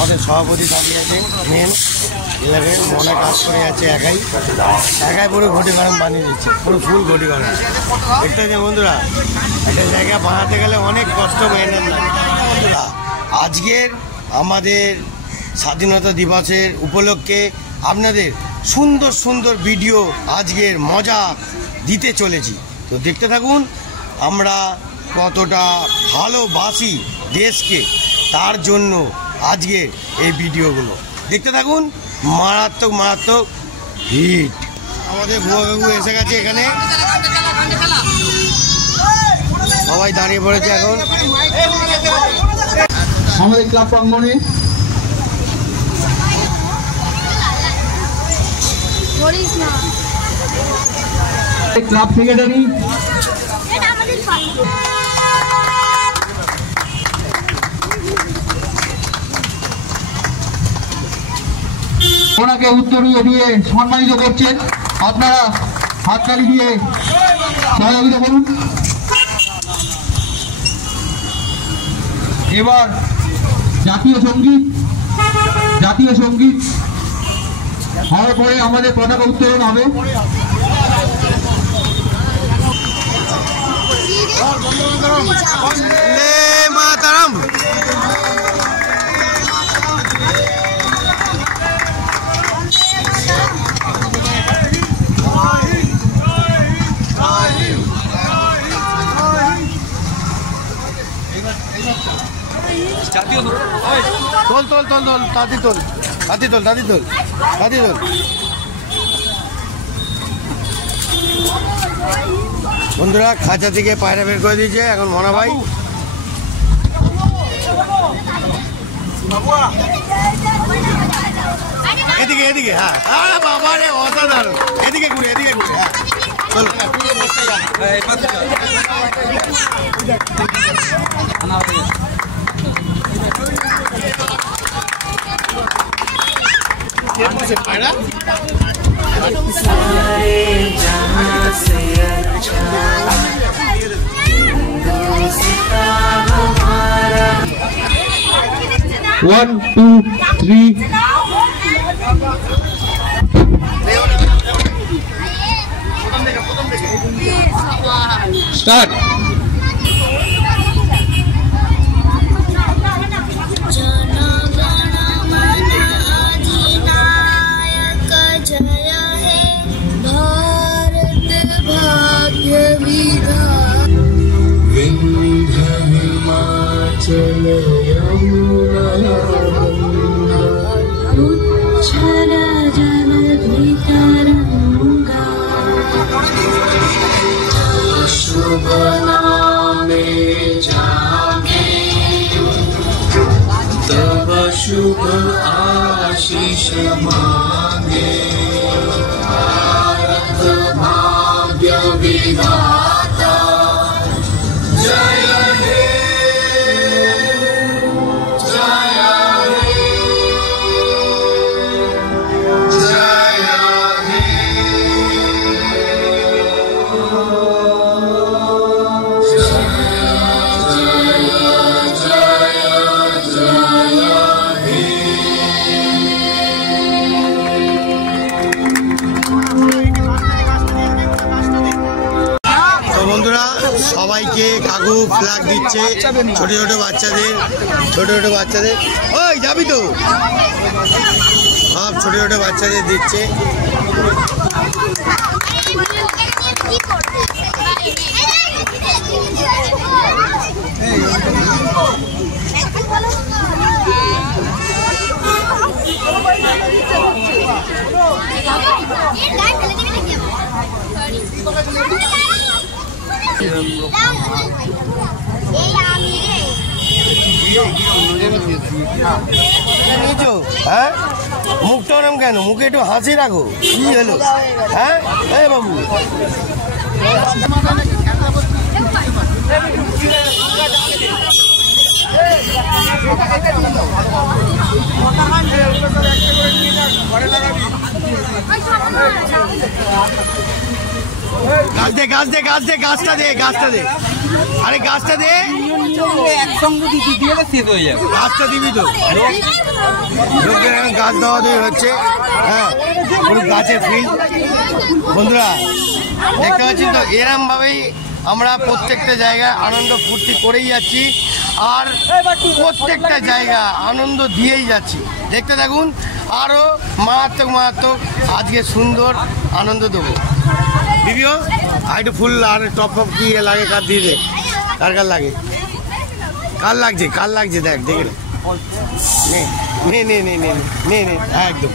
আমাদের সভাপতি দাঁড়িয়ে আছে মেন 11 মনে কাজ করে আছে একাই পুরো ঘটি গরম বানিয়ে দিচ্ছে, পুরো ফুল ঘটি গরম। দেখতে যে বন্ধুরা একটা জায়গা বানাতে গেলে অনেক কষ্ট মেহনত লাগে বন্ধুরা। আজকের আমাদের স্বাধীনতা দিবসের উপলক্ষে আপনাদের সুন্দর সুন্দর ভিডিও আজকের মজা দিতে চলেছি, তো দেখতে থাকুন। আমরা কতটা ভালোবাসি দেশকে, তার জন্য আজকের এই ভিডিওগুলো দেখতে থাকুন। মারাত্মক মারাত্মক হিট। আমাদের বুয়া কাকু এসে গেছে, এখানে সবাই দাঁড়িয়ে পড়েছে এখন আমাদের ক্লাব প্রাঙ্গণে। ক্লাব সেক্রেটারি ওনাকে উত্তরীয় দিয়ে সম্মানিত করছেন। আপনারা হাততালি দিয়ে সহযোগিতা করুন। এবার জাতীয় সঙ্গীত হওয়ার পরে আমাদের পতাকা উত্তোলন হবে। বন্ধুরা খাঁচা থেকে পায়রা বের করে দিয়েছে এখন মনা ভাই। এদিকে এদিকে, হ্যাঁ বাবা রে অসাধারণ, এদিকে ঘুরে হ্যাঁ চলো। पायरा One, two, three. Start. शुभ नामे जागे तब शुभ आशीष मांगे भारत भाग्य विधाता जय हे সবাইকে কাকু ফ্ল্যাগ দিচ্ছে, ছোট ছোট বাচ্চাদের ওই যাবি তো, সব ছোট ছোট বাচ্চাদের দিচ্ছে। হ্যাঁ মুখটা ওরম কেন, মুখে একটু হাসি রাখো, কি হলো? হ্যাঁ এই বাবু গাছ দে গাছটা দে। আরে গাছটা দে, একসঙ্গে দিতে দিয়ে শেষ হয়ে যাবে। গাছটা দিবি তো। লোকদের এখন গাছ দেওয়া দেওয়া হচ্ছে। হ্যাঁ, পুরো গাছের ফিল্ড। বন্ধুরা দেখতে পাচ্ছি তো, এরম ভাবেই আমরা প্রত্যেকটা জায়গায় আনন্দ ফুর্তি করেই যাচ্ছি, আর প্রত্যেকটা জায়গা আনন্দ দিয়েই যাচ্ছি। দেখতে থাকুন, আরও মারাত্মক মারাত্মক আজকে সুন্দর আনন্দ দেবো। দিদিও আর একটু ফুল আর টপ টপ দিয়ে লাগে, কার দিয়ে দে, কার কার লাগে, কার লাগছে, কার লাগছে দেখ, দেখে নে নে নে নে নে নে নে, একদম।